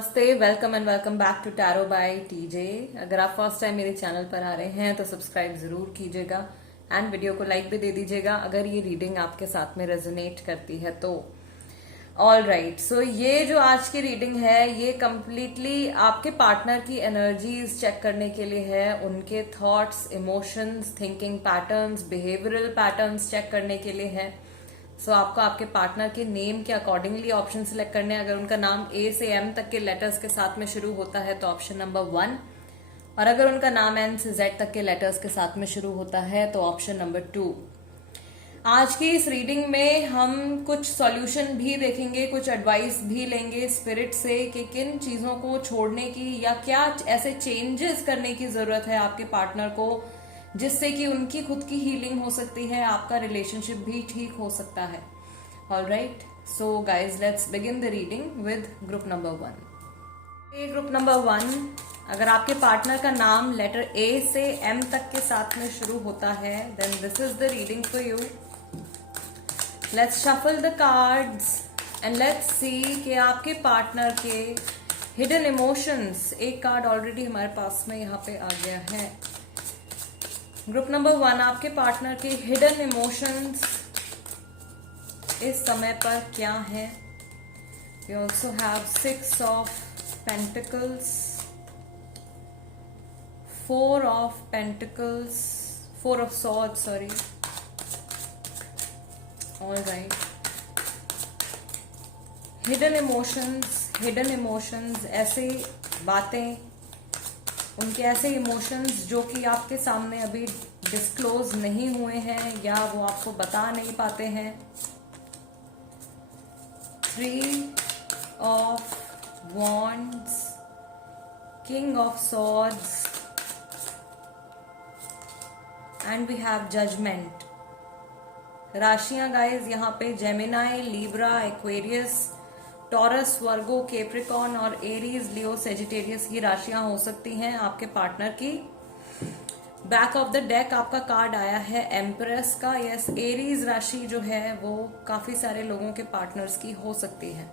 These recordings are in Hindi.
नमस्ते, welcome and welcome back to tarot by TJ. अगर आप फर्स्ट टाइम मेरे चैनल पर आ रहे हैं तो सब्सक्राइब जरूर कीजिएगा एंड वीडियो को लाइक भी दे दीजिएगा अगर ये रीडिंग आपके साथ में रेजोनेट करती है तो। ऑल राइट, सो ये जो आज की रीडिंग है ये कम्प्लीटली आपके पार्टनर की एनर्जीज चेक करने के लिए है, उनके thoughts, emotions, thinking patterns, behavioural patterns check करने के लिए है। सो आपको आपके पार्टनर के नेम के अकॉर्डिंगली ऑप्शन सिलेक्ट करने हैं। अगर उनका नाम ए से एम तक के लेटर्स के साथ में शुरू होता है तो ऑप्शन नंबर 1, और अगर उनका नाम एन से जेड तक के लेटर्स के साथ में शुरू होता है तो ऑप्शन नंबर 2। आज की इस रीडिंग में हम कुछ सॉल्यूशन भी देखेंगे, कुछ एडवाइस भी लेंगे स्पिरिट से कि किन चीजों को छोड़ने की या क्या ऐसे चेंजेस करने की जरूरत है आपके पार्टनर को जिससे कि उनकी खुद की हीलिंग हो सकती है, आपका रिलेशनशिप भी ठीक हो सकता है। All right, so guys let's begin the reading with group number 1। Group number 1, अगर आपके पार्टनर का नाम लेटर ए से एम तक के साथ में शुरू होता है then this is the reading for you. Let's shuffle the cards and let's see कि आपके पार्टनर के हिडन इमोशंस। एक कार्ड ऑलरेडी हमारे पास में यहाँ पे आ गया है। ग्रुप नंबर 1, आपके पार्टनर के हिडन इमोशंस इस समय पर क्या है। We also have 6 of pentacles, 4 of pentacles, 4 of sword, sorry. All right, hidden emotions, ऐसे बातें, उनके ऐसे इमोशंस जो कि आपके सामने अभी डिस्क्लोज नहीं हुए हैं या वो आपको बता नहीं पाते हैं। 3 of wands, king of swords and we have judgement. राशियां गाइस यहाँ पे Gemini, Libra, Aquarius, Taurus, Virgo, Capricorn और एरीज, लियो, सेजिटेरियस ये राशियां हो सकती हैं आपके पार्टनर की। बैक ऑफ द डेक आपका कार्ड आया है एम्प्रेस का। यस, एरीज राशि जो है वो काफी सारे लोगों के पार्टनर्स की हो सकती है।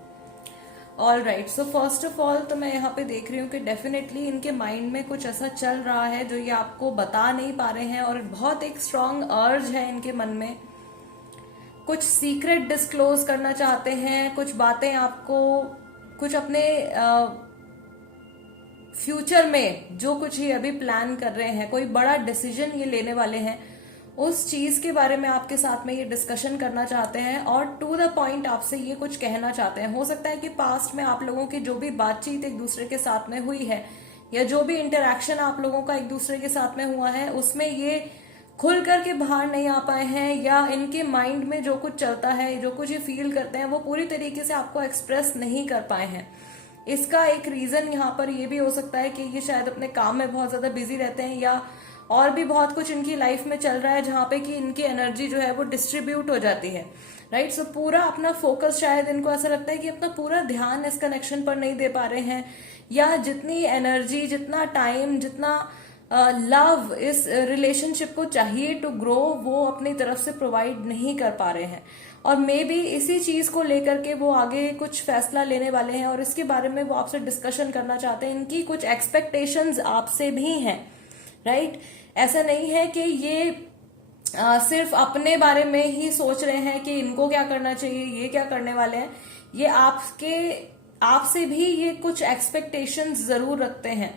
All right, so first of all तो मैं यहाँ पे देख रही हूँ कि डेफिनेटली इनके माइंड में कुछ ऐसा चल रहा है जो ये आपको बता नहीं पा रहे हैं और बहुत एक स्ट्रांग अर्ज है इनके मन में। कुछ सीक्रेट डिस्क्लोज करना चाहते हैं, कुछ बातें आपको, कुछ अपने फ्यूचर में जो कुछ ये अभी प्लान कर रहे हैं, कोई बड़ा डिसीजन ये लेने वाले हैं, उस चीज के बारे में आपके साथ में ये डिस्कशन करना चाहते हैं और टू द पॉइंट आपसे ये कुछ कहना चाहते हैं। हो सकता है कि पास्ट में आप लोगों की जो भी बातचीत एक दूसरे के साथ में हुई है या जो भी इंटरेक्शन आप लोगों का एक दूसरे के साथ में हुआ है उसमें ये खुल करके बाहर नहीं आ पाए हैं या इनके माइंड में जो कुछ चलता है, जो कुछ ये फील करते हैं वो पूरी तरीके से आपको एक्सप्रेस नहीं कर पाए हैं। इसका एक रीजन यहाँ पर ये भी हो सकता है कि ये शायद अपने काम में बहुत ज्यादा बिजी रहते हैं या और भी बहुत कुछ इनकी लाइफ में चल रहा है जहां पे कि इनकी एनर्जी जो है वो डिस्ट्रीब्यूट हो जाती है। राइट, सो पूरा अपना फोकस शायद इनको ऐसा लगता है कि अपना पूरा ध्यान इस कनेक्शन पर नहीं दे पा रहे हैं या जितनी एनर्जी, जितना टाइम, जितना लव इस रिलेशनशिप को चाहिए टू ग्रो वो अपनी तरफ से प्रोवाइड नहीं कर पा रहे हैं। और मे बी इसी चीज को लेकर के वो आगे कुछ फैसला लेने वाले हैं और इसके बारे में वो आपसे डिस्कशन करना चाहते हैं। इनकी कुछ एक्सपेक्टेशंस आपसे भी हैं। राइट, ऐसा नहीं है कि ये सिर्फ अपने बारे में ही सोच रहे हैं कि इनको क्या करना चाहिए, ये क्या करने वाले हैं। ये आपसे भी ये कुछ एक्सपेक्टेशंस जरूर रखते हैं।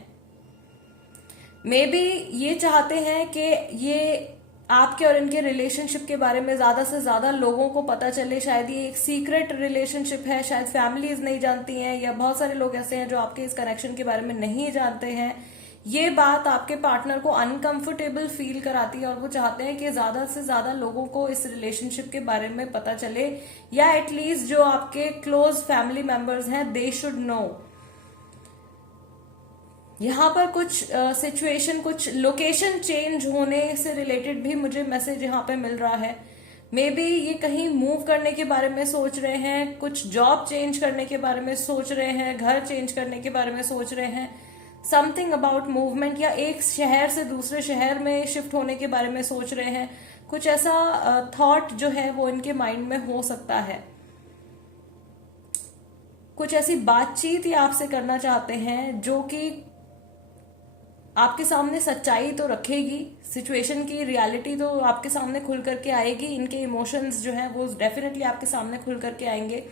मे बी ये चाहते हैं कि ये आपके और इनके रिलेशनशिप के बारे में ज्यादा से ज्यादा लोगों को पता चले। शायद ये एक सीक्रेट रिलेशनशिप है, शायद फैमिलीज नहीं जानती हैं या बहुत सारे लोग ऐसे हैं जो आपके इस कनेक्शन के बारे में नहीं जानते हैं। ये बात आपके पार्टनर को अनकंफर्टेबल फील कराती है और वो चाहते हैं कि ज्यादा से ज्यादा लोगों को इस रिलेशनशिप के बारे में पता चले या एटलीस्ट जो आपके क्लोज फैमिली मेंबर्स हैं दे शुड नो। यहाँ पर कुछ सिचुएशन, कुछ लोकेशन चेंज होने से रिलेटेड भी मुझे मैसेज यहाँ पे मिल रहा है। मे बी ये कहीं मूव करने के बारे में सोच रहे हैं, कुछ जॉब चेंज करने के बारे में सोच रहे हैं, घर चेंज करने के बारे में सोच रहे हैं, समथिंग अबाउट मूवमेंट या एक शहर से दूसरे शहर में शिफ्ट होने के बारे में सोच रहे हैं। कुछ ऐसा थॉट जो है वो इनके माइंड में हो सकता है। कुछ ऐसी बातचीत ये आपसे करना चाहते हैं जो कि आपके सामने सच्चाई तो रखेगी, सिचुएशन की रियलिटी तो आपके सामने खुल करके आएगी, इनके इमोशंस जो है वो डेफिनेटली आपके सामने खुल करके आएंगे,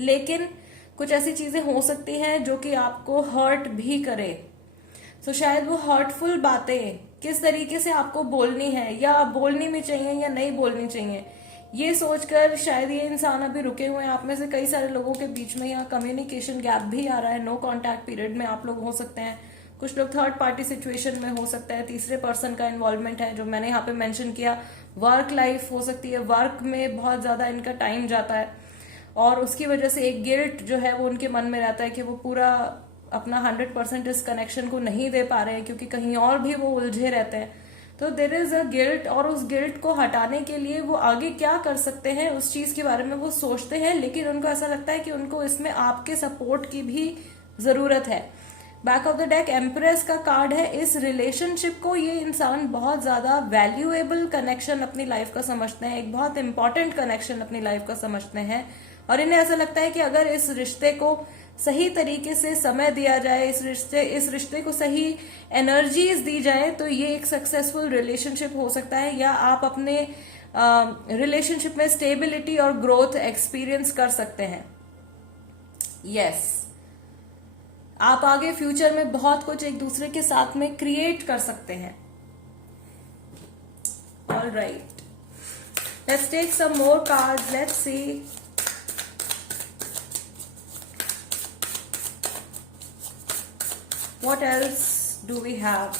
लेकिन कुछ ऐसी चीजें हो सकती हैं जो कि आपको हर्ट भी करे। तो शायद वो हर्टफुल बातें किस तरीके से आपको बोलनी है, या बोलनी भी चाहिए या नहीं बोलनी चाहिए, ये सोचकर शायद ये इंसान अभी रुके हुए हैं। आप में से कई सारे लोगों के बीच में यहाँ कम्युनिकेशन गैप भी आ रहा है, नो कॉन्टैक्ट पीरियड में आप लोग हो सकते हैं, कुछ लोग थर्ड पार्टी सिचुएशन में हो सकता है, तीसरे पर्सन का इन्वॉल्वमेंट है जो मैंने यहाँ पे मेंशन किया, वर्क लाइफ हो सकती है, वर्क में बहुत ज्यादा इनका टाइम जाता है और उसकी वजह से एक गिल्ट जो है वो उनके मन में रहता है कि वो पूरा अपना 100% इस कनेक्शन को नहीं दे पा रहे हैं क्योंकि कहीं और भी वो उलझे रहते हैं। तो देर इज अ गिल्ट, और उस गिल्ट को हटाने के लिए वो आगे क्या कर सकते हैं उस चीज के बारे में वो सोचते हैं, लेकिन उनको ऐसा लगता है कि उनको इसमें आपके सपोर्ट की भी जरूरत है। Back of the deck empress का कार्ड है। इस रिलेशनशिप को ये इंसान बहुत ज्यादा वैल्यूएबल कनेक्शन अपनी लाइफ का समझते हैं, एक बहुत इंपॉर्टेंट कनेक्शन अपनी लाइफ का समझते हैं, और इन्हें ऐसा लगता है कि अगर इस रिश्ते को सही तरीके से समय दिया जाए, इस रिश्ते को सही एनर्जीज दी जाए, तो ये एक सक्सेसफुल रिलेशनशिप हो सकता है, या आप अपने रिलेशनशिप में स्टेबिलिटी और ग्रोथ एक्सपीरियंस कर सकते हैं। यस, आप आगे फ्यूचर में बहुत कुछ एक दूसरे के साथ में क्रिएट कर सकते हैं। All right, let's take some more cards, let's see what else do we have.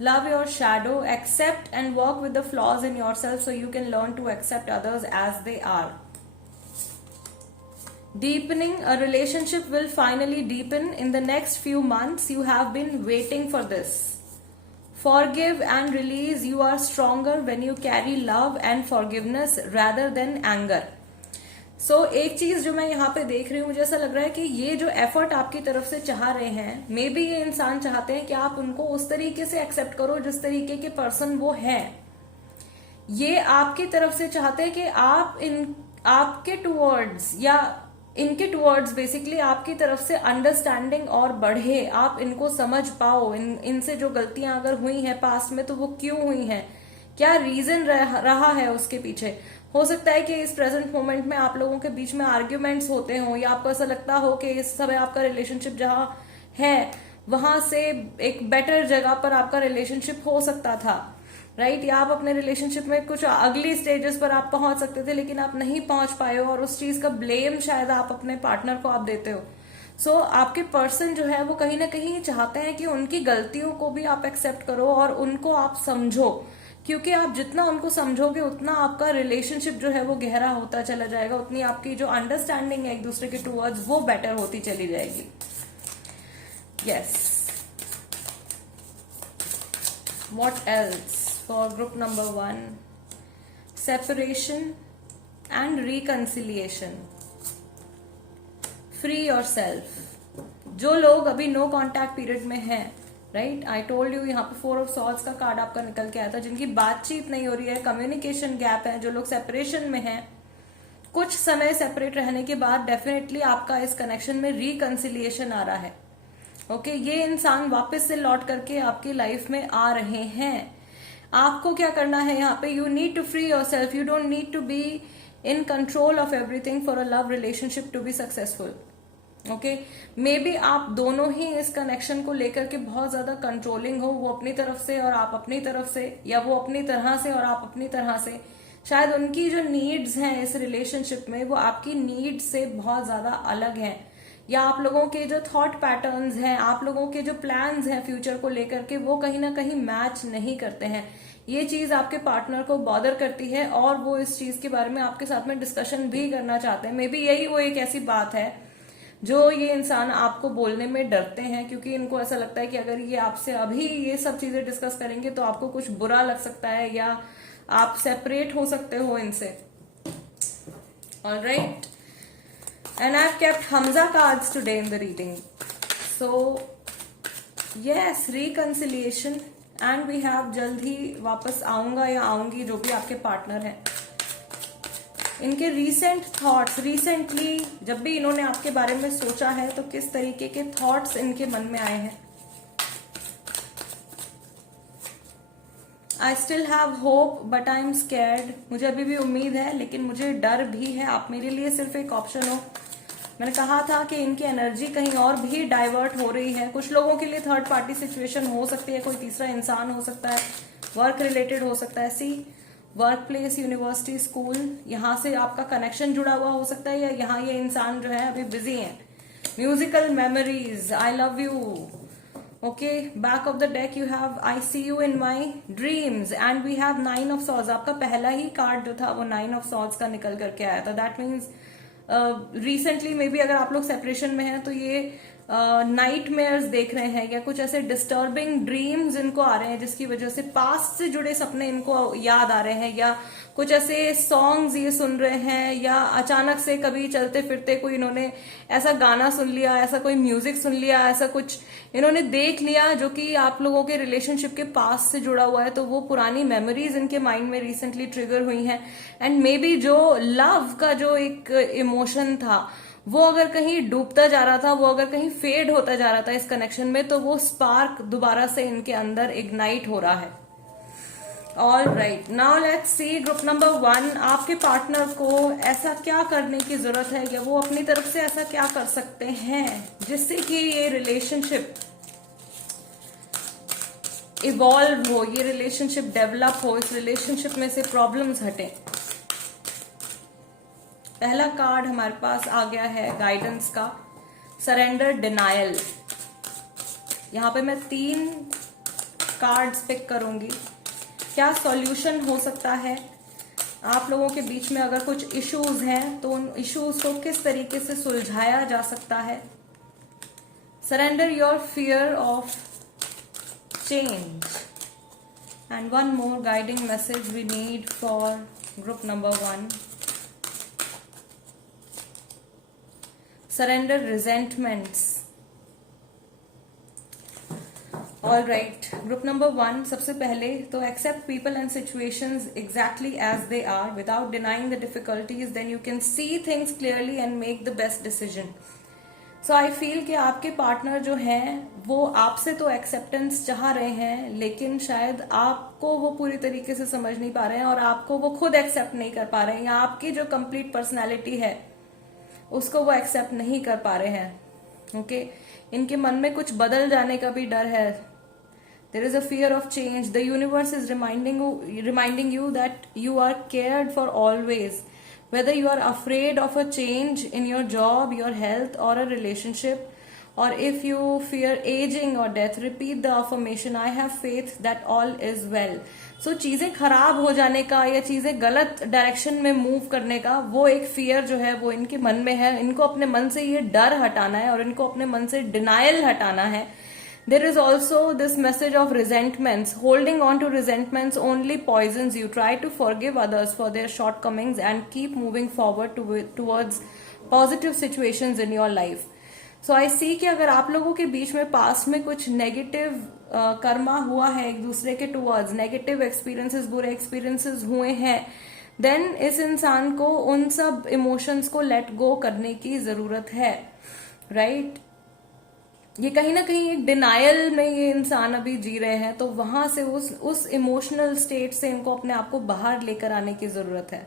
Love your shadow, accept and work with the flaws in yourself so you can learn to accept others as they are. Deepening, a relationship will finally deepen in the next few months. You have been waiting for this. Forgive and release. You are stronger when you carry love and forgiveness rather than anger. एक चीज जो मैं यहाँ पे देख रही हूँ, मुझे ऐसा लग रहा है कि ये जो एफर्ट आपकी तरफ से चाह रहे हैं, मे बी ये इंसान चाहते हैं कि आप उनको उस तरीके से एक्सेप्ट करो जिस तरीके के पर्सन वो है। ये आपकी तरफ से चाहते हैं कि आप आपके टुवर्ड्स या इनके टुवर्ड्स बेसिकली आपकी तरफ से अंडरस्टैंडिंग और बढ़े, आप इनको समझ पाओ, इनसे जो गलतियां अगर हुई हैं पास्ट में तो वो क्यों हुई हैं, क्या रीजन रहा है उसके पीछे। हो सकता है कि इस प्रेजेंट मोमेंट में आप लोगों के बीच में आर्ग्यूमेंट्स होते हो, या आपको ऐसा लगता हो कि इस समय आपका रिलेशनशिप जहां है वहां से एक बेटर जगह पर आपका रिलेशनशिप हो सकता था, राइट? या आप अपने रिलेशनशिप में कुछ अगली स्टेजेस पर आप पहुंच सकते थे लेकिन आप नहीं पहुंच पाए हो, और उस चीज का ब्लेम शायद आप अपने पार्टनर को आप देते हो। आपके पर्सन जो है वो कहीं ना कहीं चाहते हैं कि उनकी गलतियों को भी आप एक्सेप्ट करो और उनको आप समझो, क्योंकि आप जितना उनको समझोगे उतना आपका रिलेशनशिप जो है वो गहरा होता चला जाएगा, उतनी आपकी जो अंडरस्टैंडिंग है एक दूसरे के टुवर्ड्स वो बेटर होती चली जाएगी। Yes, what else for group number 1? Separation and reconciliation. Free yourself. जो लोग अभी नो कॉन्टैक्ट पीरियड में हैं, राइट, आई टोल्ड यू, यहाँ पे 4 ऑफ सॉर्ड्स का कार्ड आपका निकल के आया था, जिनकी बातचीत नहीं हो रही है, कम्युनिकेशन गैप है, जो लोग सेपरेशन में हैं, कुछ समय सेपरेट रहने के बाद डेफिनेटली आपका इस कनेक्शन में रिकंसिलिएशन आ रहा है। ओके, ये इंसान वापस से लौट करके आपकी लाइफ में आ रहे हैं। आपको क्या करना है यहाँ पे? You need to free yourself, you don't need to be in control of everything for a love relationship to be successful. Okay, maybe आप दोनों ही इस कनेक्शन को लेकर के बहुत ज्यादा कंट्रोलिंग हो, वो अपनी तरफ से और आप अपनी तरफ से, या वो अपनी तरह से और आप अपनी तरह से। शायद उनकी जो नीड्स हैं इस रिलेशनशिप में वो आपकी नीड्स से बहुत ज्यादा अलग हैं, या आप लोगों के जो थॉट पैटर्न्स हैं, आप लोगों के जो प्लान्स हैं फ्यूचर को लेकर के, वो कहीं ना कहीं मैच नहीं करते हैं। ये चीज आपके पार्टनर को बॉदर करती है और वो इस चीज के बारे में आपके साथ में डिस्कशन भी करना चाहते हैं। मे बी यही वो एक ऐसी बात है जो ये इंसान आपको बोलने में डरते हैं, क्योंकि इनको ऐसा लगता है कि अगर ये आपसे अभी ये सब चीजें डिस्कस करेंगे तो आपको कुछ बुरा लग सकता है, या आप सेपरेट हो सकते हो इनसे। Alright, and I have kept हमजा cards today in the reading. So yes, reconciliation, and we have जल्द ही वापस आऊंगा या आऊंगी, जो भी आपके पार्टनर है। इनके रीसेंट थॉट्स, रिसेंटली जब भी इन्होंने आपके बारे में सोचा है तो किस तरीके के थॉट्स इनके मन में आए हैं। I still have hope but I am scared, मुझे अभी भी उम्मीद है लेकिन मुझे डर भी है। आप मेरे लिए सिर्फ एक ऑप्शन हो। मैंने कहा था कि इनकी एनर्जी कहीं और भी डाइवर्ट हो रही है। कुछ लोगों के लिए थर्ड पार्टी सिचुएशन हो सकती है, कोई तीसरा इंसान हो सकता है, वर्क रिलेटेड हो सकता है। सी, वर्क प्लेस, यूनिवर्सिटी, स्कूल, यहाँ से आपका कनेक्शन जुड़ा हुआ हो सकता है, या यहाँ ये इंसान जो है अभी बिजी है। Musical memories, I love you. Okay, back of the deck you have I see you in my dreams and we have 9 of swords. आपका पहला ही कार्ड जो था वो 9 ऑफ सॉर्ड्स का निकल करके आया था। That means recently may be अगर आप लोग सेपरेशन में हैं तो ये नाइटमेयर्स देख रहे हैं, या कुछ ऐसे डिस्टर्बिंग ड्रीम्स इनको आ रहे हैं जिसकी वजह से पास्ट से जुड़े सपने इनको याद आ रहे हैं, या कुछ ऐसे सॉन्ग्स ये सुन रहे हैं, या अचानक से कभी चलते फिरते कोई इन्होंने ऐसा गाना सुन लिया, ऐसा कोई म्यूजिक सुन लिया, ऐसा कुछ इन्होंने देख लिया जो कि आप लोगों के रिलेशनशिप के पास्ट से जुड़ा हुआ है। तो वो पुरानी मेमोरीज इनके माइंड में रिसेंटली ट्रिगर हुई हैं। एंड मे बी जो लव का जो एक इमोशन था वो अगर कहीं डूबता जा रहा था, वो अगर कहीं फेड होता जा रहा था इस कनेक्शन में, तो वो स्पार्क दोबारा से इनके अंदर इग्नाइट हो रहा है। All right, now let's see group number 1, आपके पार्टनर को ऐसा क्या करने की जरूरत है, या वो अपनी तरफ से ऐसा क्या कर सकते हैं जिससे कि ये रिलेशनशिप इवॉल्व हो, ये रिलेशनशिप डेवलप हो, इस रिलेशनशिप में से प्रॉब्लम्स हटें। पहला कार्ड हमारे पास आ गया है गाइडेंस का, सरेंडर, डिनायल। यहां पे मैं 3 कार्ड्स पिक करूंगी। क्या सॉल्यूशन हो सकता है आप लोगों के बीच में? अगर कुछ इश्यूज हैं तो उन इश्यूज को किस तरीके से सुलझाया जा सकता है? Surrender your fear of change. And one more guiding message we need for group number 1। Surrender resentments. All right, group number 1, सबसे पहले तो accept people and situations exactly as they are without denying the difficulties, then you can see things clearly and make the best decision. So I feel कि आपके पार्टनर जो हैं वो आपसे तो एक्सेप्टेंस चाह रहे हैं, लेकिन शायद आपको वो पूरी तरीके से समझ नहीं पा रहे हैं, और आपको वो खुद एक्सेप्ट नहीं कर पा रहे हैं, या आपकी जो कंप्लीट पर्सनैलिटी है उसको वो एक्सेप्ट नहीं कर पा रहे हैं। ओके, इनके मन में कुछ बदल जाने का भी डर है। There is a fear of change. The universe is reminding you that you are cared for always, whether you are afraid of a change in your job, your health, or a relationship, or if you fear aging or death, repeat the affirmation, I have faith that all is well. So चीजें खराब हो जाने का या चीजें गलत डायरेक्शन में मूव करने का वो एक फियर जो है वो इनके मन में है। इनको अपने मन से ये डर हटाना है और इनको अपने मन से डिनायल हटाना है। There is also this message of resentments. Holding on to resentments only poisons you. Try to forgive others for their shortcomings and keep moving forward towards positive situations in your life. So I see कि अगर आप लोगों के बीच में पास्ट में कुछ नेगेटिव कर्मा हुआ है एक दूसरे के टुवर्ड्स, नेगेटिव एक्सपीरियंसेस, बुरे एक्सपीरियंसेस हुए हैं, देन इस इंसान को उन सब इमोशंस को लेट गो करने की जरूरत है। राइट, ये कहीं ना कहीं एक डिनायल में ये इंसान अभी जी रहे हैं, तो वहां से उस इमोशनल स्टेट से इनको अपने आप को बाहर लेकर आने की जरूरत है।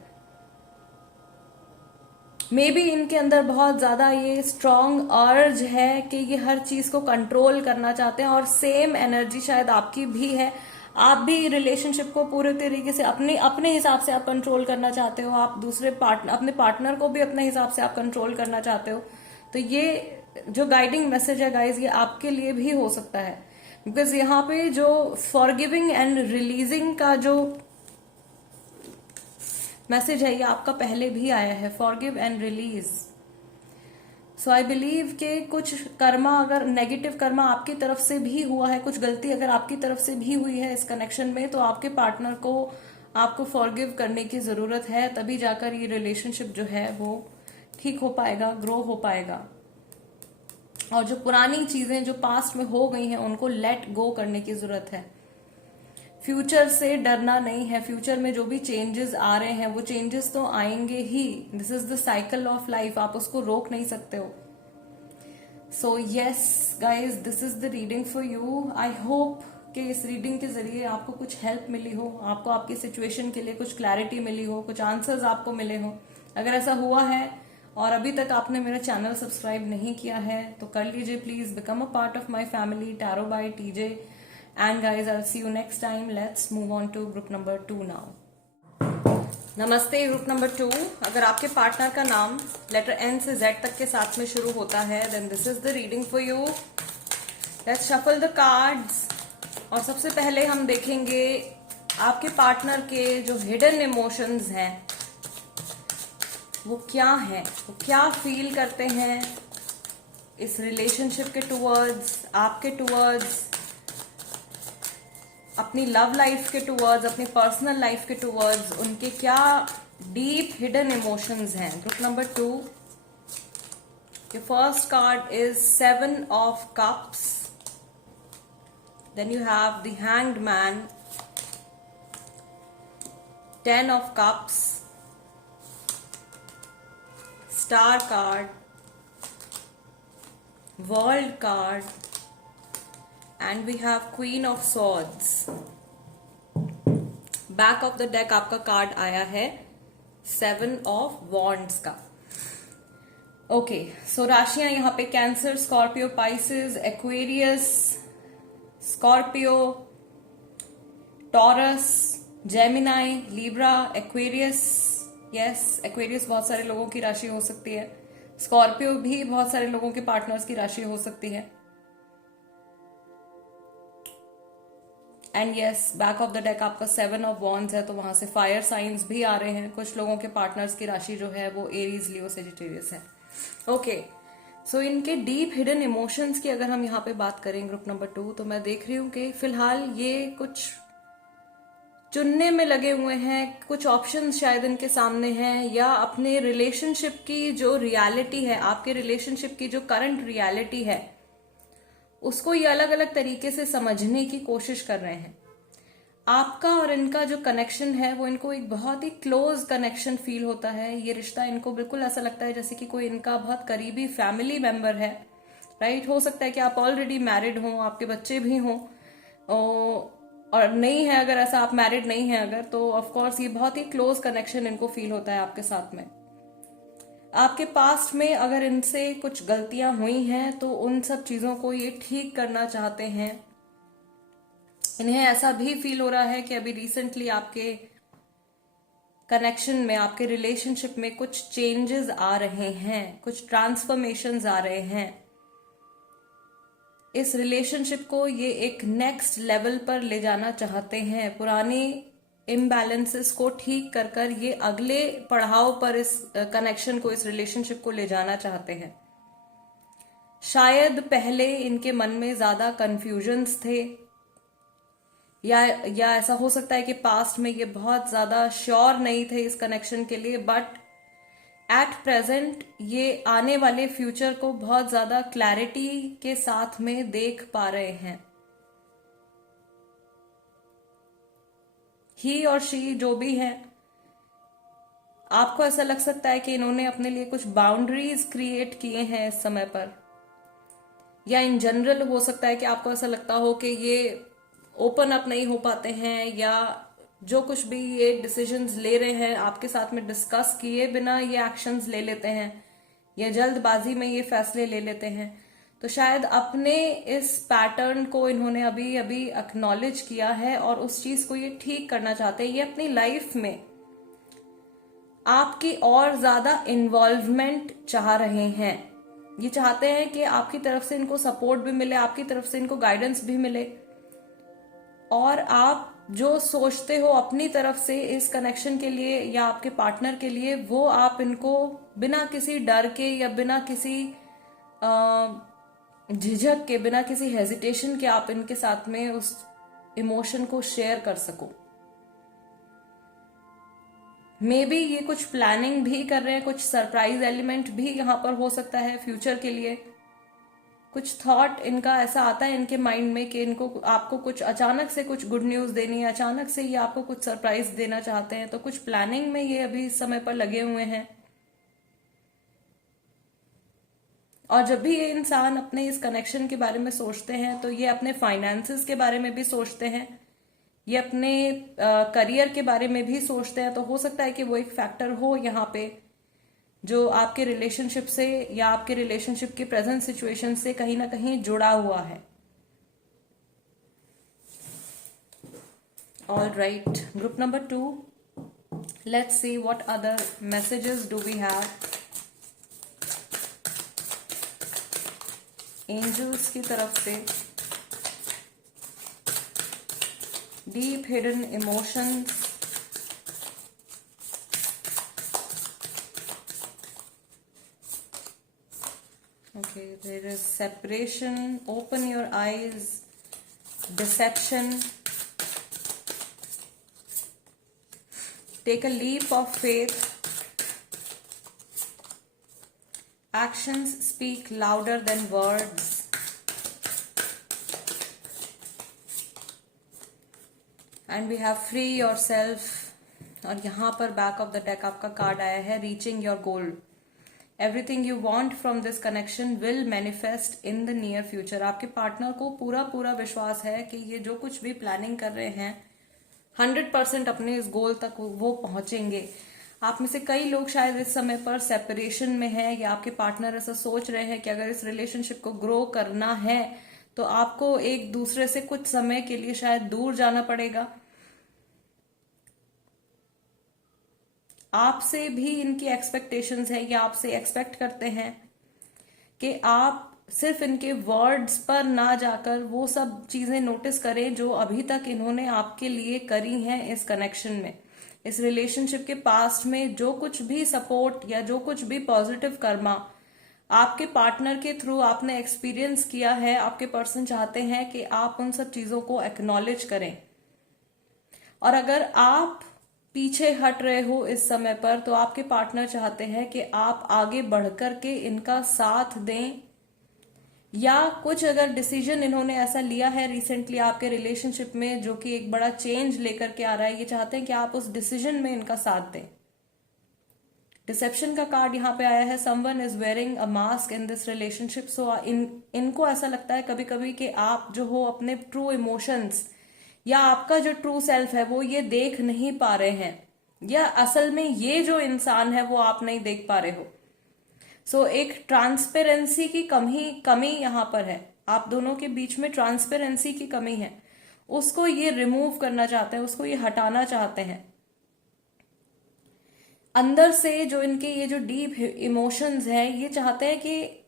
मे बी इनके अंदर बहुत ज्यादा ये स्ट्रॉन्ग अर्ज है कि ये हर चीज को कंट्रोल करना चाहते हैं, और सेम एनर्जी शायद आपकी भी है। आप भी रिलेशनशिप को पूरे तरीके से अपने हिसाब से आप कंट्रोल करना चाहते हो, आप अपने पार्टनर को भी अपने हिसाब से आप कंट्रोल करना चाहते हो। तो ये जो गाइडिंग मैसेज है गाइज, ये आपके लिए भी हो सकता है, बिकॉज यहाँ पे जो फॉरगिविंग एंड रिलीजिंग का जो मैसेज है ये आपका पहले भी आया है, forgive and release. So I believe कि कुछ कर्मा, अगर नेगेटिव कर्मा आपकी तरफ से भी हुआ है, कुछ गलती अगर आपकी तरफ से भी हुई है इस कनेक्शन में, तो आपके पार्टनर को आपको फॉरगिव करने की जरूरत है, तभी जाकर ये रिलेशनशिप जो है वो ठीक हो पाएगा, ग्रो हो पाएगा। और जो पुरानी चीजें जो पास्ट में हो गई हैं उनको लेट गो करने की जरूरत है। फ्यूचर से डरना नहीं है। फ्यूचर में जो भी चेंजेस आ रहे हैं वो चेंजेस तो आएंगे ही। This is the cycle of life, आप उसको रोक नहीं सकते हो। So yes guys, this is the reading for you. I hope कि इस रीडिंग के जरिए आपको कुछ हेल्प मिली हो, आपको आपकी सिचुएशन के लिए कुछ क्लैरिटी मिली हो, कुछ आंसर्स आपको मिले हो। अगर ऐसा हुआ है और अभी तक आपने मेरा चैनल सब्सक्राइब नहीं किया है तो कर लीजिए please. Become a part of my family tarot by TJ. And guys, I will see you next time. Let's move on to group number 2 now. नमस्ते ग्रुप नंबर 2। अगर आपके पार्टनर का नाम लेटर एन से जेड तक के साथ में शुरू होता है then this is the reading for you. Let's shuffle the cards. और सबसे पहले हम देखेंगे आपके पार्टनर के जो हिडन इमोशंस हैं वो क्या है, वो क्या फील करते हैं इस रिलेशनशिप के टुवर्ड्स, आपके टुवर्ड्स, अपनी लव लाइफ के टुवर्ड्स, अपनी पर्सनल लाइफ के टुवर्ड्स, उनके क्या डीप हिडन इमोशंस हैं। Group number 2, your first card is 7 of cups, then you have the Hanged Man, 10 of cups, Star card, World card, and we have Queen of Swords. Back of the deck आपका कार्ड आया है 7 ऑफ वॉन्ड्स का। ओके, सो राशियां यहाँ पे cancer, Scorpio, Pisces, Aquarius, Scorpio, taurus, Gemini, Libra, Aquarius. Yes, Aquarius बहुत सारे लोगों की राशि हो सकती है। स्कॉर्पियो भी बहुत सारे लोगों के पार्टनर्स की राशि हो सकती है। And yes, back of the deck आपका 7 ऑफ वॉन्ड्स है तो वहां से फायर साइंस भी आ रहे हैं। कुछ लोगों के पार्टनर्स की राशि जो है वो एरीज, लियो, सेजिटेरियस है। ओके, सो इनके डीप हिडन इमोशंस की अगर हम यहाँ पे बात करें ग्रुप नंबर 2 तो मैं देख रही हूँ कि फिलहाल ये कुछ चुनने में लगे हुए हैं। कुछ ऑप्शंस शायद इनके सामने हैं, या अपने रिलेशनशिप की जो रियलिटी है, आपके रिलेशनशिप की जो करंट रियलिटी है उसको ये अलग अलग तरीके से समझने की कोशिश कर रहे हैं। आपका और इनका जो कनेक्शन है वो इनको एक बहुत ही क्लोज कनेक्शन फील होता है। ये रिश्ता इनको बिल्कुल ऐसा लगता है जैसे कि कोई इनका बहुत करीबी फैमिली मेंबर है। राइट, हो सकता है कि आप ऑलरेडी मैरिड हों, आपके बच्चे भी हों, और नहीं है अगर ऐसा, आप मैरिड नहीं है अगर, तो ऑफ कोर्स ये बहुत ही क्लोज कनेक्शन इनको फील होता है आपके साथ में। आपके पास्ट में अगर इनसे कुछ गलतियां हुई हैं तो उन सब चीजों को ये ठीक करना चाहते हैं। इन्हें ऐसा भी फील हो रहा है कि अभी रिसेंटली आपके कनेक्शन में, आपके रिलेशनशिप में कुछ चेंजेस आ रहे हैं, कुछ ट्रांसफॉर्मेशंस आ रहे हैं। इस रिलेशनशिप को ये एक नेक्स्ट लेवल पर ले जाना चाहते हैं। पुरानी इम्बैलेंसेस को ठीक कर कर ये अगले पड़ाव पर इस कनेक्शन को, इस रिलेशनशिप को ले जाना चाहते हैं। शायद पहले इनके मन में ज्यादा कंफ्यूजन्स थे, या ऐसा हो सकता है कि पास्ट में ये बहुत ज्यादा श्योर नहीं थे इस कनेक्शन के लिए, बट एट प्रेजेंट ये आने वाले फ्यूचर को बहुत ज्यादा क्लैरिटी के साथ में देख पा रहे हैं। ही और शी जो भी है, आपको ऐसा लग सकता है कि इन्होंने अपने लिए कुछ बाउंड्रीज क्रिएट किए हैं इस समय पर, या इन जनरल हो सकता है कि आपको ऐसा लगता हो कि ये ओपन अप नहीं हो पाते हैं, या जो कुछ भी ये डिसीजंस ले रहे हैं आपके साथ में डिस्कस किए बिना ये एक्शंस ले लेते हैं, या जल्दबाजी में ये फैसले ले लेते हैं। तो शायद अपने इस पैटर्न को इन्होंने अभी अभी एक्नॉलेज किया है और उस चीज को ये ठीक करना चाहते हैं। ये अपनी लाइफ में आपकी और ज्यादा इन्वॉल्वमेंट चाह रहे हैं। ये चाहते हैं कि आपकी तरफ से इनको सपोर्ट भी मिले, आपकी तरफ से इनको गाइडेंस भी मिले, और आप जो सोचते हो अपनी तरफ से इस कनेक्शन के लिए या आपके पार्टनर के लिए, वो आप इनको बिना किसी डर के या बिना किसी झिझक के, बिना किसी हेजिटेशन के आप इनके साथ में उस इमोशन को शेयर कर सको। मे बी ये कुछ प्लानिंग भी कर रहे हैं, कुछ सरप्राइज एलिमेंट भी यहां पर हो सकता है फ्यूचर के लिए। कुछ थॉट इनका ऐसा आता है इनके माइंड में कि इनको आपको कुछ अचानक से कुछ गुड न्यूज देनी है, अचानक से ये आपको कुछ सरप्राइज देना चाहते हैं, तो कुछ प्लानिंग में ये अभी इस समय पर लगे हुए हैं। और जब भी ये इंसान अपने इस कनेक्शन के बारे में सोचते हैं तो ये अपने फाइनेंसेस के बारे में भी सोचते हैं, ये अपने करियर के बारे में भी सोचते हैं। तो हो सकता है कि वो एक फैक्टर हो यहाँ पे जो आपके रिलेशनशिप से या आपके रिलेशनशिप की प्रेजेंट सिचुएशन से कहीं ना कहीं जुड़ा हुआ है। All right, group number 2, let's see what other messages do we have angels की तरफ से। Deep hidden emotions, okay, there is separation, open your eyes, deception, take a leap of faith, actions speak louder than words, and we have free yourself। और यहाँ पर बैक ऑफ द डेक आपका कार्ड आया है reaching your goal. Everything you want from this connection will manifest in the near future. आपके पार्टनर को पूरा पूरा विश्वास है कि ये जो कुछ भी प्लानिंग कर रहे हैं 100% अपने इस गोल तक वो पहुंचेंगे। आप में से कई लोग शायद इस समय पर सेपरेशन में हैं या आपके पार्टनर ऐसा सोच रहे हैं कि अगर इस रिलेशनशिप को ग्रो करना है तो आपको एक दूसरे से कुछ समय के लिए शायद दूर जाना पड़ेगा। आपसे भी इनकी एक्सपेक्टेशंस है या आपसे एक्सपेक्ट करते हैं कि आप सिर्फ इनके वर्ड्स पर ना जाकर वो सब चीजें नोटिस करें जो अभी तक इन्होंने आपके लिए करी हैं इस कनेक्शन में, इस रिलेशनशिप के पास्ट में। जो कुछ भी सपोर्ट या जो कुछ भी पॉजिटिव कर्मा आपके पार्टनर के थ्रू आपने एक्सपीरियंस किया है, आपके पर्सन चाहते हैं कि आप उन सब चीजों को एक्नॉलेज करें। और अगर आप पीछे हट रहे हो इस समय पर तो आपके पार्टनर चाहते हैं कि आप आगे बढ़कर के इनका साथ दें, या कुछ अगर डिसीजन इन्होंने ऐसा लिया है रिसेंटली आपके रिलेशनशिप में जो कि एक बड़ा चेंज लेकर के आ रहा है, ये चाहते हैं कि आप उस डिसीजन में इनका साथ दें। डिसेप्शन का कार्ड यहाँ पे आया है, someone is wearing a mask in this relationship. So इनको ऐसा लगता है कभी कभी कि आप जो हो अपने ट्रू इमोशंस या आपका जो ट्रू सेल्फ है वो ये देख नहीं पा रहे हैं, या असल में ये जो इंसान है वो आप नहीं देख पा रहे हो। सो एक ट्रांसपेरेंसी की कमी यहाँ पर है, आप दोनों के बीच में ट्रांसपेरेंसी की कमी है, उसको ये रिमूव करना चाहते हैं, उसको ये हटाना चाहते हैं। अंदर से जो इनके ये जो डीप इमोशंस हैं ये चाहते हैं कि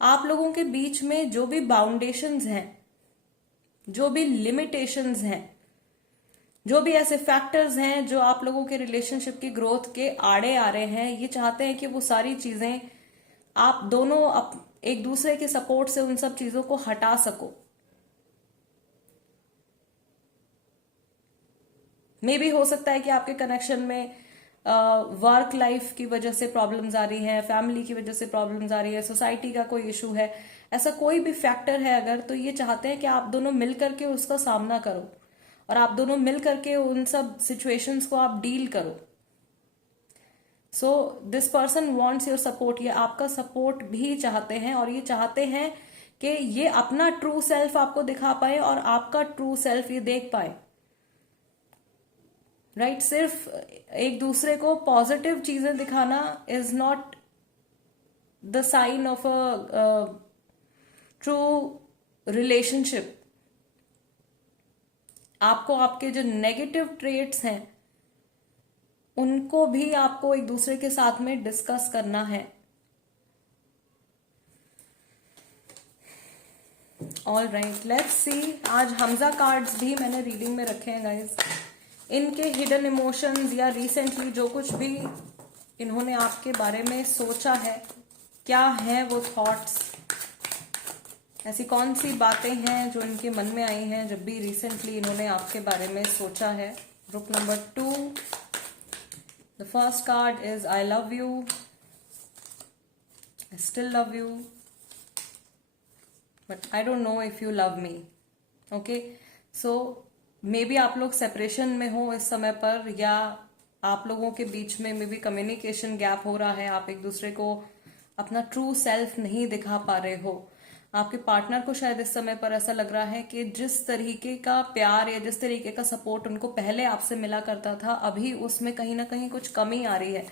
आप लोगों के बीच में जो भी बाउंडेशंस हैं, जो भी लिमिटेशंस हैं, जो भी ऐसे फैक्टर्स हैं जो आप लोगों के रिलेशनशिप की ग्रोथ के आड़े आ रहे हैं, ये चाहते हैं कि वो सारी चीजें आप दोनों एक दूसरे के सपोर्ट से उन सब चीजों को हटा सको। मे भी हो सकता है कि आपके कनेक्शन में वर्क लाइफ की वजह से प्रॉब्लम्स आ रही हैं, फैमिली की वजह से प्रॉब्लम्स आ रही है, सोसाइटी का कोई इशू है, ऐसा कोई भी फैक्टर है अगर, तो ये चाहते हैं कि आप दोनों मिल करके उसका सामना करो और आप दोनों मिल करके उन सब सिचुएशंस को आप डील करो। So this person wants your support, ये आपका सपोर्ट भी चाहते हैं और ये चाहते हैं कि ये अपना ट्रू सेल्फ आपको दिखा पाए और आपका ट्रू सेल्फ ये देख पाए। राइट, सिर्फ एक दूसरे को पॉजिटिव चीजें दिखाना is not the sign of a true relationship. आपको आपके जो नेगेटिव ट्रेट्स हैं उनको भी आपको एक दूसरे के साथ में डिस्कस करना है। All right, let's see. आज हमजा कार्ड्स भी मैंने रीडिंग में रखे हैं गाइज। इनके हिडन इमोशंस या रिसेंटली जो कुछ भी इन्होंने आपके बारे में सोचा है, क्या है वो थॉट्स, ऐसी कौन सी बातें हैं जो इनके मन में आई हैं जब भी रिसेंटली इन्होंने आपके बारे में सोचा है। Group number 2, the first card is I love you, I still love you, but I don't know if you love me. Okay, so may be आप लोग सेपरेशन में हो इस समय पर, या आप लोगों के बीच में मे बी कम्युनिकेशन गैप हो रहा है, आप एक दूसरे को अपना ट्रू सेल्फ नहीं दिखा पा रहे हो. आपके पार्टनर को शायद इस समय पर ऐसा लग रहा है कि जिस तरीके का प्यार या जिस तरीके का सपोर्ट उनको पहले आपसे मिला करता था, अभी उसमें कहीं ना कहीं कुछ कमी आ रही है.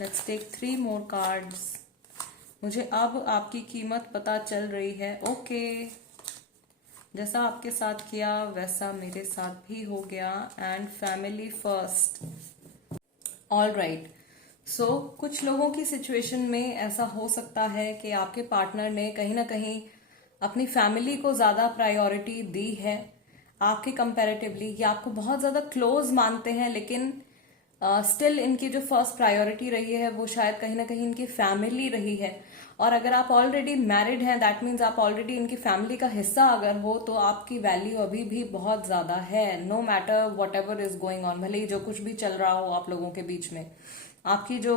Let's take 3 more cards. मुझे अब आपकी कीमत पता चल रही है. ओके, जैसा आपके साथ किया वैसा मेरे साथ भी हो गया. And family first. All right. So कुछ लोगों की सिचुएशन में ऐसा हो सकता है कि आपके पार्टनर ने कहीं ना कहीं अपनी फैमिली को ज्यादा प्रायोरिटी दी है आपके कंपैरेटिवली, या आपको बहुत ज्यादा क्लोज मानते हैं, लेकिन स्टिल इनकी जो फर्स्ट प्रायोरिटी रही है वो शायद कहीं ना कहीं इनकी फैमिली रही है. और अगर आप ऑलरेडी मैरिड हैं, दैट मीन्स आप ऑलरेडी इनकी फैमिली का हिस्सा अगर हो, तो आपकी वैल्यू अभी भी बहुत ज्यादा है. No matter whatever is going on, भले ही जो कुछ भी चल रहा हो आप लोगों के बीच में, आपकी जो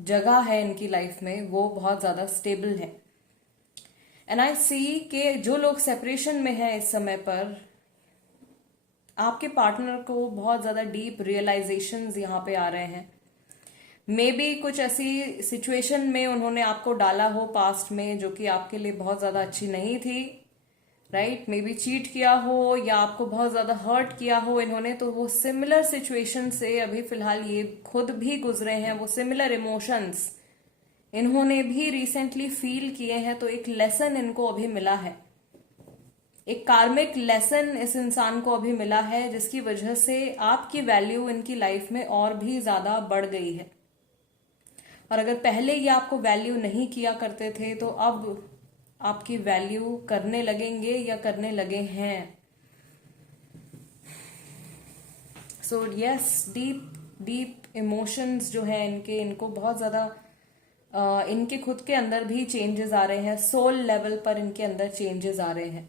जगह है इनकी लाइफ में वो बहुत ज्यादा स्टेबल है. एंड आई सी कि जो लोग सेपरेशन में है इस समय पर, आपके पार्टनर को बहुत ज्यादा डीप रियलाइजेशंस यहाँ पे आ रहे हैं. मे बी कुछ ऐसी सिचुएशन में उन्होंने आपको डाला हो पास्ट में जो कि आपके लिए बहुत ज्यादा अच्छी नहीं थी, राइट. मे बी चीट किया हो या आपको बहुत ज्यादा हर्ट किया हो इन्होंने, तो वो सिमिलर सिचुएशन से अभी फिलहाल ये खुद भी गुजरे हैं. वो सिमिलर इमोशंस इन्होंने भी रिसेंटली फील किए हैं. तो एक लेसन इनको अभी मिला है, एक कार्मिक लेसन इस इंसान को अभी मिला है, जिसकी वजह से आपकी वैल्यू इनकी लाइफ में और भी ज्यादा बढ़ गई है. और अगर पहले ये आपको वैल्यू नहीं किया करते थे, तो अब आपकी वैल्यू करने लगेंगे या करने लगे हैं. So yes, deep deep emotions जो है इनके, इनको बहुत ज्यादा इनके खुद के अंदर भी चेंजेस आ रहे हैं. सोल लेवल पर इनके अंदर चेंजेस आ रहे हैं,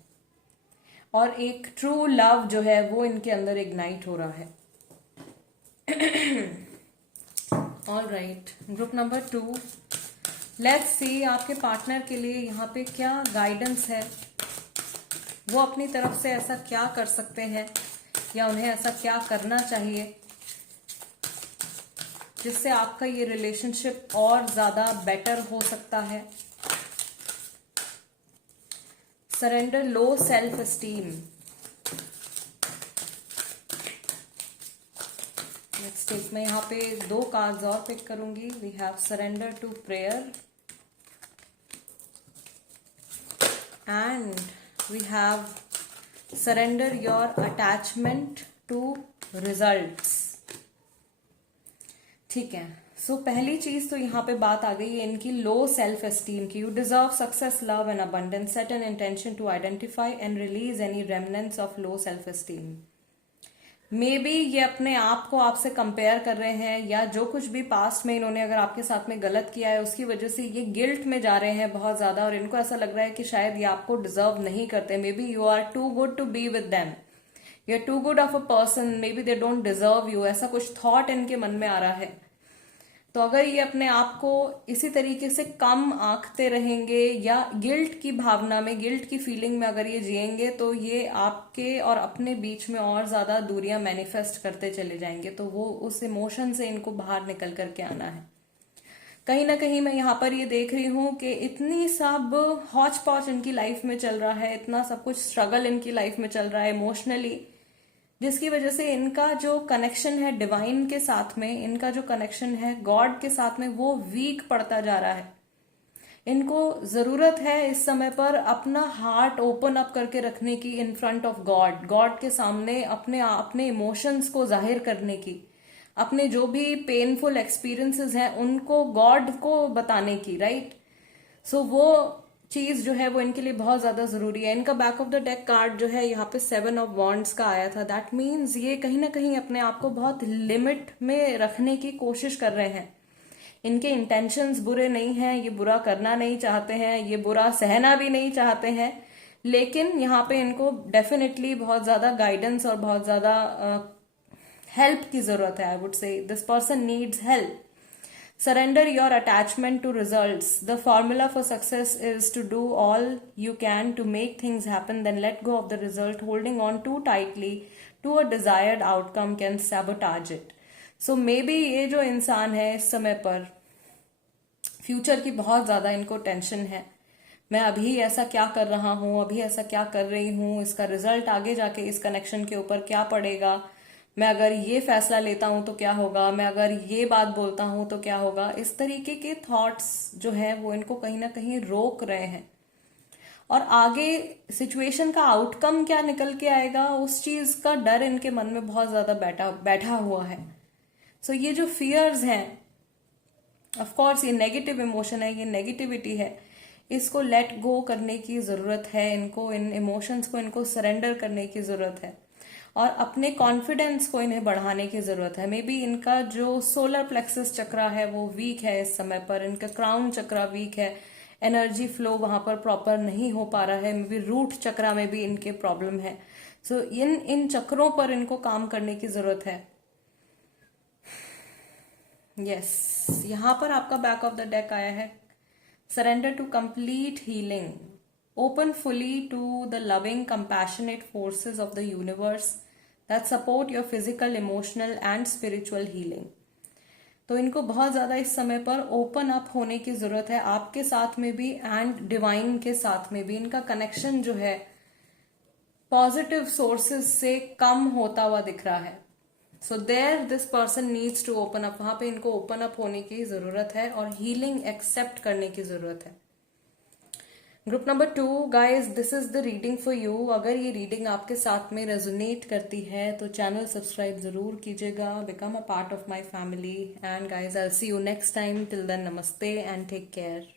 और एक ट्रू लव जो है वो इनके अंदर इग्नाइट हो रहा है. All right, group number 2. Let's सी आपके पार्टनर के लिए यहाँ पे क्या गाइडेंस है. वो अपनी तरफ से ऐसा क्या कर सकते हैं, या उन्हें ऐसा क्या करना चाहिए जिससे आपका ये रिलेशनशिप और ज्यादा बेटर हो सकता है. Surrender low self esteem. Next take मैं यहाँ पे 2 कार्ड्स और पिक करूंगी. We have surrender to prayer and we have surrender your attachment to results. ठीक है. सो पहली चीज तो यहाँ पे बात आ गई है इनकी लो सेल्फ एस्टीम की. You deserve success, love and abundance. Set an intention to identify and release any remnants of low self esteem. Maybe ये अपने आप को आपसे कंपेयर कर रहे हैं, या जो कुछ भी पास्ट में इन्होंने अगर आपके साथ में गलत किया है उसकी वजह से ये गिल्ट में जा रहे हैं बहुत ज्यादा, और इनको ऐसा लग रहा है कि शायद ये आपको डिजर्व नहीं करते. Maybe you are too good to be with them, you are too good of a person, maybe they don't deserve you. ऐसा कुछ थॉट इनके मन में आ रहा है. तो अगर ये अपने आप को इसी तरीके से कम आंकते रहेंगे या गिल्ट की भावना में, गिल्ट की फीलिंग में अगर ये जिएंगे, तो ये आपके और अपने बीच में और ज्यादा दूरियां मैनिफेस्ट करते चले जाएंगे. तो वो उस इमोशन से इनको बाहर निकल करके आना है. कहीं ना कहीं मैं यहाँ पर ये देख रही हूँ कि इतनी सब हौच पौच इनकी लाइफ में चल रहा है, इतना सब कुछ स्ट्रगल इनकी लाइफ में चल रहा है इमोशनली, जिसकी वजह से इनका जो कनेक्शन है डिवाइन के साथ में, इनका जो कनेक्शन है गॉड के साथ में, वो वीक पड़ता जा रहा है. इनको जरूरत है इस समय पर अपना हार्ट ओपन अप करके रखने की in front of God, God के सामने अपने इमोशंस को जाहिर करने की, अपने जो भी पेनफुल एक्सपीरियंसेस हैं उनको गॉड को बताने की, राइट. सो वो चीज जो है वो इनके लिए बहुत ज्यादा जरूरी है. इनका back of the deck card जो है यहाँ पे 7 ऑफ वॉन्ड्स का आया था. दैट मीन्स ये कहीं ना कहीं अपने आप को बहुत लिमिट में रखने की कोशिश कर रहे हैं. इनके इंटेंशंस बुरे नहीं हैं, ये बुरा करना नहीं चाहते हैं, ये बुरा सहना भी नहीं चाहते हैं, लेकिन यहाँ पे इनको डेफिनेटली बहुत ज्यादा गाइडेंस और बहुत ज्यादा हेल्प की जरूरत है. I would say this person needs help. Surrender your attachment to results. The formula for success is to do all you can to make things happen, then let go of the result. Holding on too tightly to a desired outcome can sabotage it. So maybe ये जो इंसान है इस समय पर फ्यूचर की बहुत ज़्यादा इनको टेंशन है, मैं अभी ऐसा क्या कर रहा हूँ, अभी ऐसा क्या कर रही हूँ, इसका रिजल्ट आगे जाके इस कनेक्शन के ऊपर क्या पड़ेगा, मैं अगर ये फैसला लेता हूं तो क्या होगा, मैं अगर ये बात बोलता हूं तो क्या होगा। इस तरीके के थॉट्स जो हैं वो इनको कहीं ना कहीं रोक रहे हैं, और आगे सिचुएशन का आउटकम क्या निकल के आएगा उस चीज का डर इनके मन में बहुत ज्यादा बैठा हुआ है। सो ये जो फियर्स हैं, ऑफ कोर्स ये नेगेटिव इमोशन है, ये नेगेटिविटी है, इसको लेट गो करने की जरूरत है, इनको इन इमोशंस को इनको सरेंडर करने की जरूरत है, और अपने कॉन्फिडेंस को इन्हें बढ़ाने की जरूरत है। मे बी इनका जो सोलर प्लेक्सस चक्रा है वो वीक है इस समय पर, इनका क्राउन चक्रा वीक है, एनर्जी फ्लो वहां पर प्रॉपर नहीं हो पा रहा है। मे बी रूट चक्रा में भी इनके प्रॉब्लम है। सो इन चक्रों पर इनको काम करने की जरूरत है। यस, यहां पर आपका बैक ऑफ द डेक आया है, surrender to complete healing, open fully to the loving compassionate forces of the universe that support your physical, emotional and spiritual healing. तो इनको बहुत ज्यादा इस समय पर ओपन अप होने की जरूरत है, आपके साथ में भी एंड डिवाइन के साथ में भी। इनका कनेक्शन जो है पॉजिटिव सोर्सेज से कम होता हुआ दिख रहा है। So there this person needs to open up, वहां पे इनको ओपन अप होने की जरूरत है और हीलिंग एक्सेप्ट करने की जरूरत है। Group number 2, guys this is the reading for you. अगर ये रीडिंग आपके साथ में रेजोनेट करती है तो चैनल सब्सक्राइब जरूर कीजिएगा, become a part of my family, and guys I will see you next time. Till then नमस्ते एंड टेक केयर।